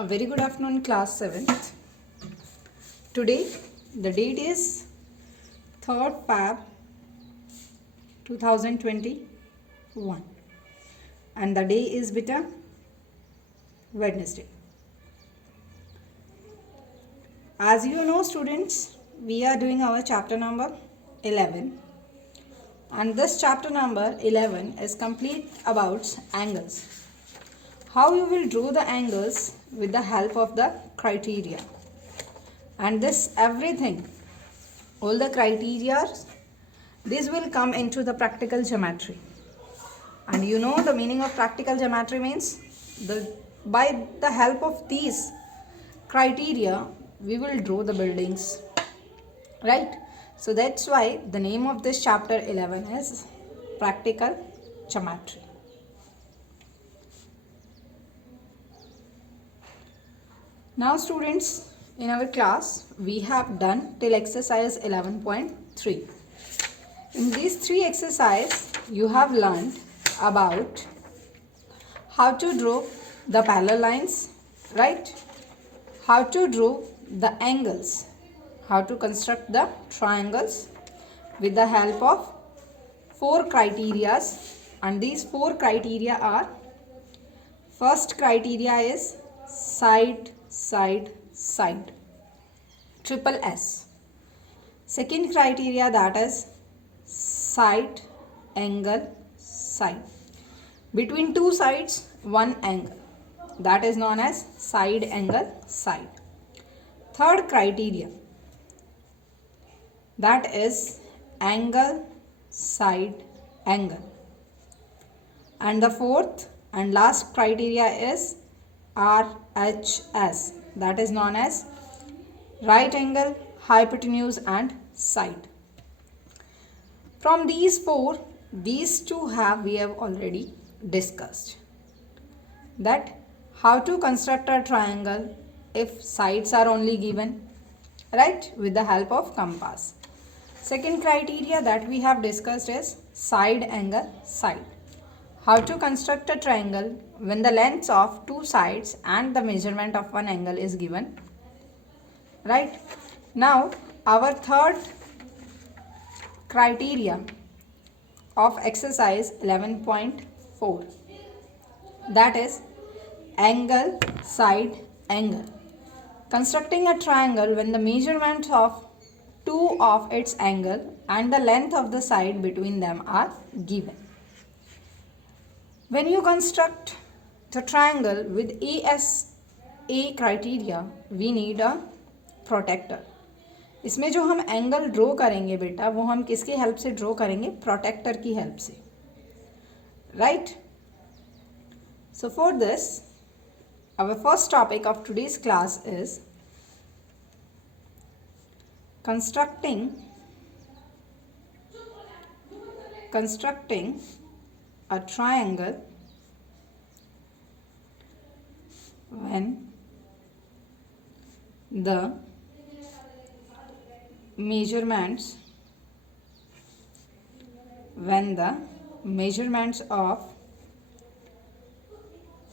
A very good afternoon, class 7th. Today the date is 3rd Feb 2021 and the day is beta Wednesday. As you know, students, we are doing our chapter number 11 and this chapter number 11 is complete about angles. How you will draw the angles with the help of the criteria. And this everything, all the criteria, this will come into the practical geometry. And you know the meaning of practical geometry means by the help of these criteria we will draw the buildings, right? So that's why the name of this chapter 11 is practical geometry. Now students, in our class we have done till exercise 11.3. In these three exercises you have learned about how to draw the parallel lines, right? How to draw the angles, how to construct the triangles with the help of 4 criteria, and these 4 criteria are: first criteria is side, side, side, triple S. Second criteria, that is side, angle, side. Between two sides, one angle, that is known as side, angle, side. Third criteria, that is angle, side, angle. And the fourth and last criteria is RHS, that is known as right angle, hypotenuse and side. From these 4, these 2 we have already discussed. That how to construct a triangle if sides are only given, right, with the help of compass. Second criteria that we have discussed is side, angle, side. How to construct a triangle when the lengths of 2 sides and the measurement of one angle is given, right? Now our third criteria of exercise 11.4, that is angle, side, angle. Constructing a triangle when the measurement of 2 of its angle and the length of the side between them are given. When you construct the triangle with ASA criteria, we need a protractor. इसमें जो हम angle draw करेंगे बेटा, वो हम किसकी help से draw करेंगे? प्रोटेक्टर की हेल्प से, right? So for this our first topic of today's class is constructing a triangle when the measurements of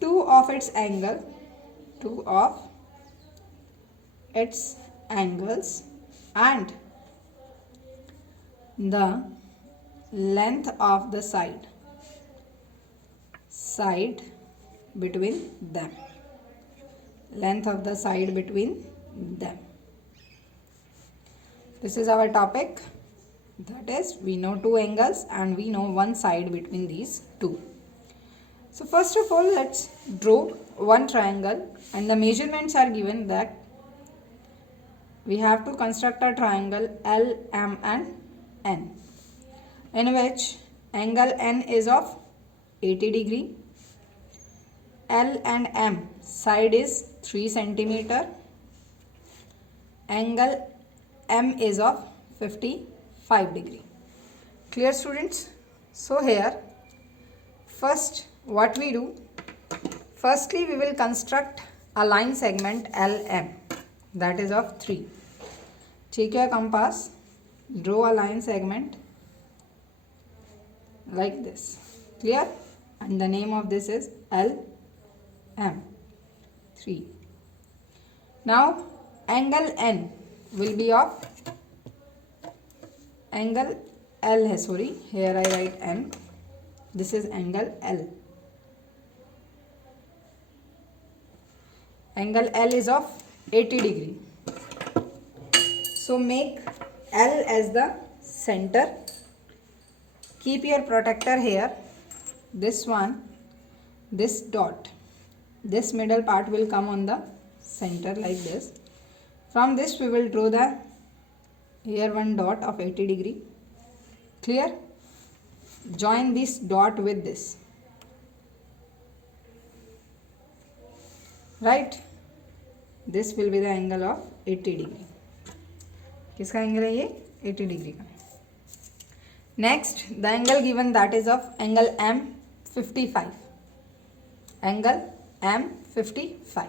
2 of its angles and the length of the side between them. This is our topic, that is we know 2 angles and we know one side between these 2. So first of all, let's draw one triangle and the measurements are given that we have to construct a triangle L, M and N, in which angle N is of 80 degree, L and M side is 3 centimeter, angle M is of 55 degree. Clear, students? So here first what we do, firstly we will construct a line segment LM, that is of 3. ठीक है, compass, draw a line segment like this. Clear? And the name of this is LM 3. Now angle N will be of angle L है, sorry, here I write N, this is angle L. Angle L is of 80 degree. So make L as the center. Keep your protractor here. This one, this dot, this middle part will come on the center like this. From this we will draw the here one dot of 80 degree. Clear? Join this dot with this. Right? This will be the angle of 80 degree. किसका angle है ये? 80 degree का. Next, the angle given, that is of angle M 55. Angle M 55.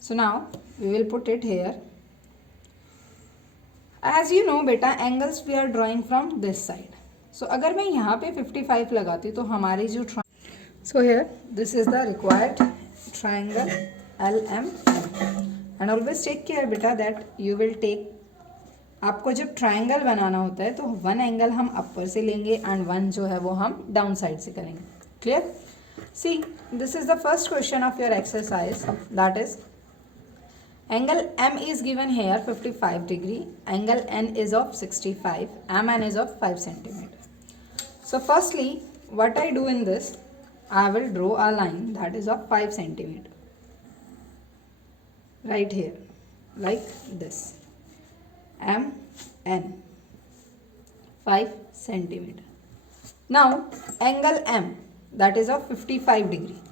So now we will put it here. As you know बेटा, angles we are drawing from this side. So अगर मैं यहाँ पे 55 लगाती तो हमारी जो so here this is the required triangle LM, and always take care बेटा that you will take, आपको जब ट्रायंगल बनाना होता है तो वन एंगल हम अपर से लेंगे एंड वन जो है वो हम डाउन साइड से करेंगे. Clear? See, this is the first question of your exercise, that is angle M is given here 55 degree, angle N is of 65, MN is of 5 centimeter. So firstly what I do in this, I will draw a line that is of 5 centimeter right here like this. MN 5 centimeter. Now angle M, that is of 55 degree,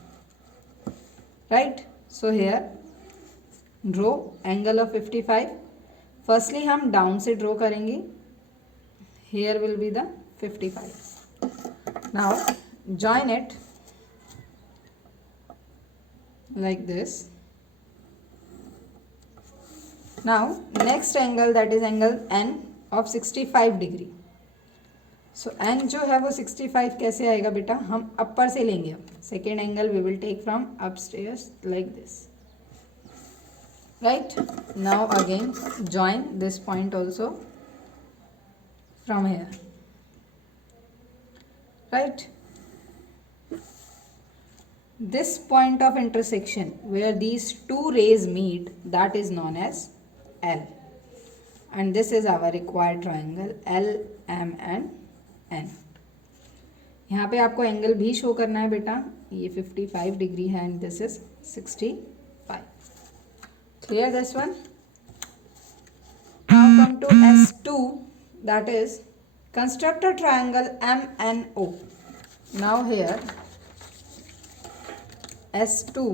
right? So here draw angle of 55. Firstly हम down से draw करेंगे. Here will be the 55. Now join it like this. Now next angle, that is angle N of 65 degree. So N जो है वो 65 कैसे आएगा बेटा? हम अपर से लेंगे. अब second angle we will take from upstairs like this. Right? Now again join this point also from here. Right? This point of intersection where these two rays meet, that is known as L, and this is our required triangle L, M and N. यहाँ पे आपको angle भी show करना है बेटा. ये 55 degree है and this is 65. Clear this one? Now come to S2, that is construct a triangle MNO. Now here S2,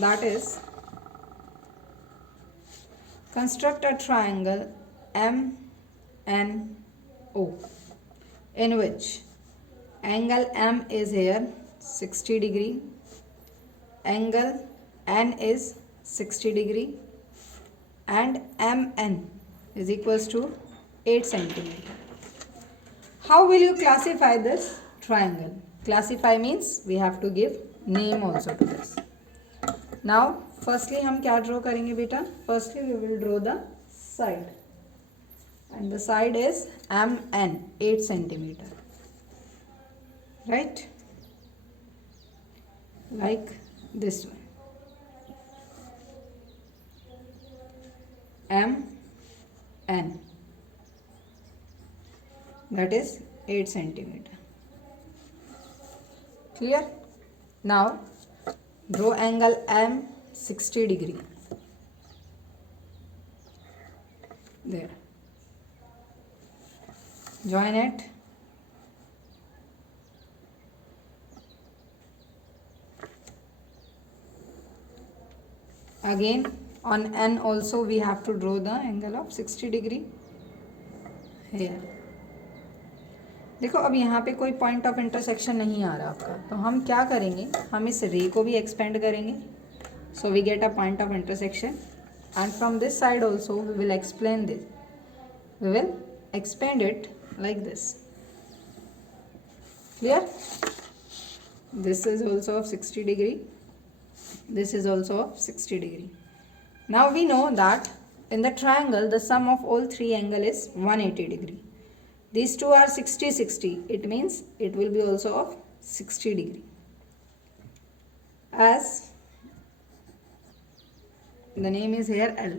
that is construct a triangle MNO in which angle M is here 60 degree, angle N is 60 degree, and MN is equals to 8 centimeter. How will you classify this triangle? Classify means we have to give name also to this. Now firstly हम क्या draw करेंगे बेटा? Firstly we will draw the side, and the side is MN 8 centimeter, right? Like this one. MN, that is 8 centimeter. Clear? Now draw angle M 60 degree. There. Join it. Again on N also we have to draw the angle of 60 degree here. देखो अब यहाँ पे कोई point of intersection नहीं आ रहा आपका, तो हम क्या करेंगे, हम इस रे को भी एक्सपेंड करेंगे. So we get a point of intersection, and from this side also we will explain this, we will expand it like this. Clear? This is also of 60 degree, this is also of 60 degree. Now we know that in the triangle the sum of all three angle is 180 degree. These two are 60 60. It means it will be also of 60 degree. As the name is here L,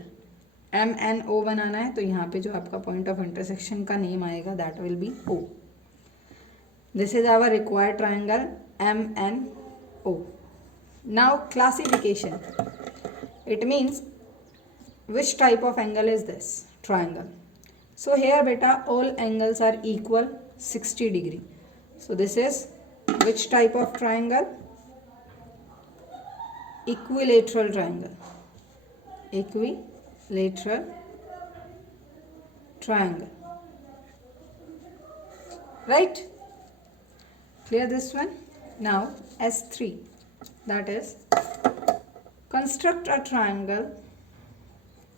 MNO बनाना है तो यहाँ पे जो आपका point of intersection का name आएगा that will be O. This is our required triangle MNO. Now classification. It means which type of angle is this triangle. So here beta all angles are equal 60 degree. So this is which type of triangle? Equilateral triangle. Equilateral triangle. Right? Clear this one? Now S3, that is construct a triangle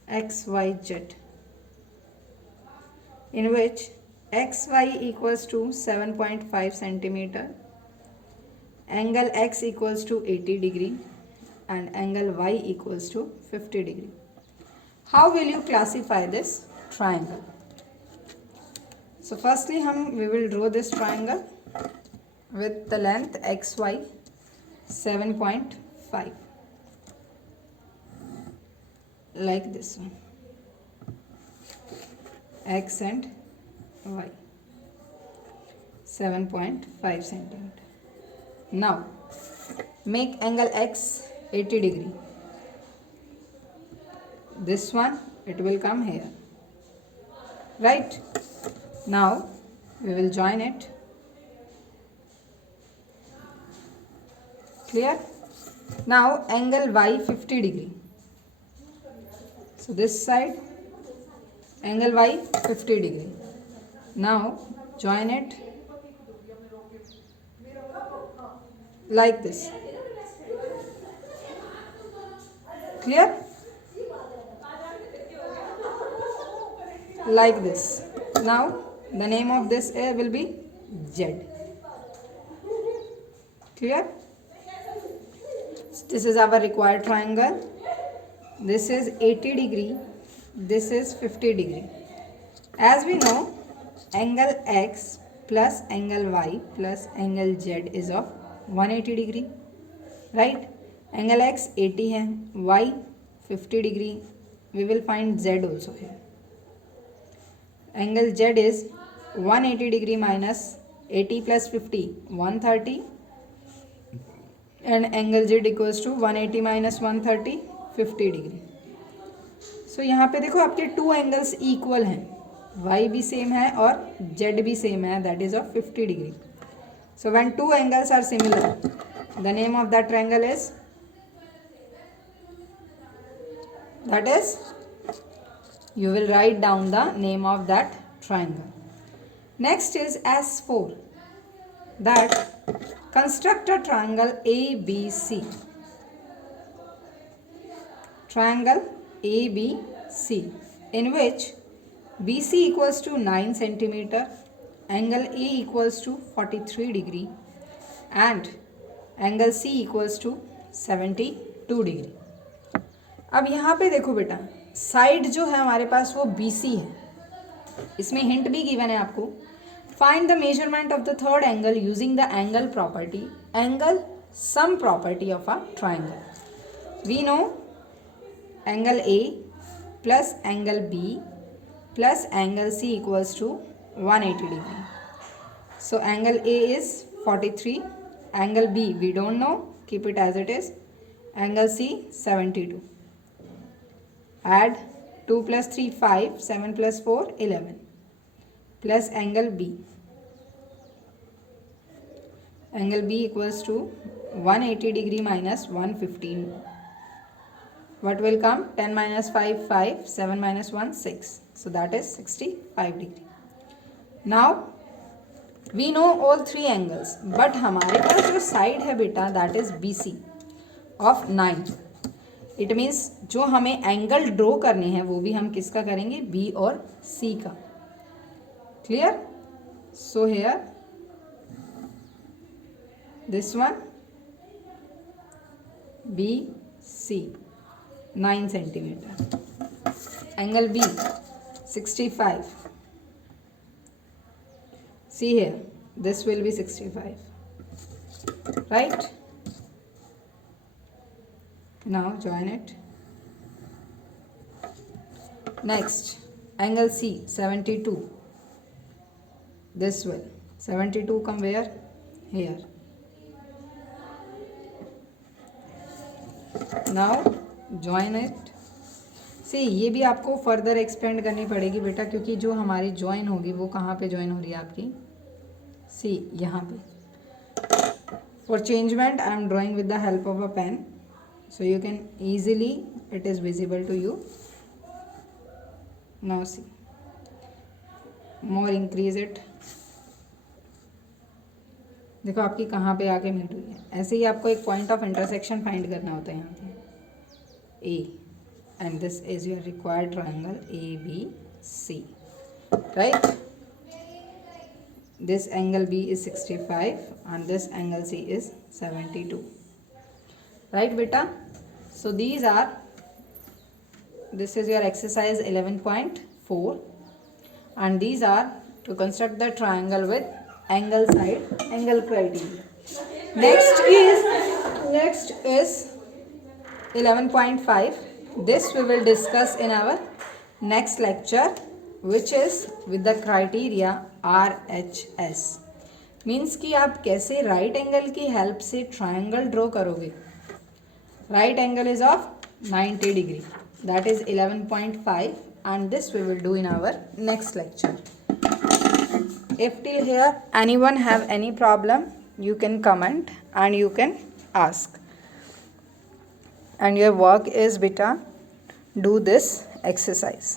XYZ in which XY equals to 7.5 centimeter, angle X equals to 80 degree and angle Y equals to 50 degree. How will you classify this triangle? So firstly we will draw this triangle with the length XY 7.5 like this one, X and Y 7.5 centimeter. Now make angle X 80 degree. This one it will come here, right? Now we will join it. Clear? Now angle Y 50 degree. So this side angle Y 50 degree. Now join it like this. Clear? Like this. Now the name of this will be Z. Clear? This is our required triangle. This is 80 degree. This is 50 degree. As we know, angle X plus angle Y plus angle Z is of 180 degree. Right? Angle X 80 है, Y 50 degree. We will find Z also here. Angle Z is 180 degree minus 80 plus 50, 130. And angle Z equals to 180 minus 130, 50 degree. So यहाँ पे देखो आपके two angles equal हैं, y भी same है और z भी सेम है, that is of 50 degree. So when two angles are similar the name of that triangle is that is you will write down the name of that triangle. Next is S4, that construct a triangle ABC. Triangle ABC in which BC equals to 9 centimeter, angle A equals to 43 degree and angle C equals to 72 degree. अब यहाँ पे देखो बेटा, side जो है हमारे पास वो BC है. इसमें हिंट भी गिवन है आपको. Find the measurement of the third angle using the angle property, angle sum property of a triangle. We know angle A plus angle B plus angle C equals to 180 degree. So angle A is 43, angle B we don't know, keep it as it is. Angle C 72. Add 2 plus 3 5, 7 plus 4 11 plus angle B. Angle B equals to 180 degree minus 115. What will come? 10 minus 5 5, 7 minus 1 6. So that is 65 degree. Now we know all three angles, but हमारे पास जो side है बेटा that is BC of 9. It means जो हमें angle draw करने हैं वो भी हम किसका करेंगे, बी और सी का. Clear? So here this one B C 9 centimeter. Angle B 65. See here, this will be 65, right? Now join it. Next, angle C 72. This will 72 come where? Here. Now join it. सी ये भी आपको further expand करनी पड़ेगी बेटा, क्योंकि जो हमारी join होगी वो कहाँ पे ज्वाइन हो रही है आपकी? सी यहाँ पे. For changement I am drawing with the help of a pen, so you can easily, it is visible to you. Now see, more increase it. देखो आपकी कहाँ पे आके मीट हुई है. ऐसे ही आपको एक पॉइंट ऑफ इंटरसेक्शन फाइंड करना होता है यहाँ पे, ए, and this is your required triangle ABC, right? This angle B is 65 and this angle C is 72, right beta? So this is your exercise 11.4 and these are to construct the triangle with angle side angle criteria. Next is 11.5. This we will discuss in our next lecture, which is with the criteria RHS. Means कि आप कैसे right angle की help से triangle draw करोगे. Right angle is of 90 degree, that is 11.5 and this we will do in our next lecture. If till here anyone have any problem, you can comment and you can ask. And your work is beta, do this exercise.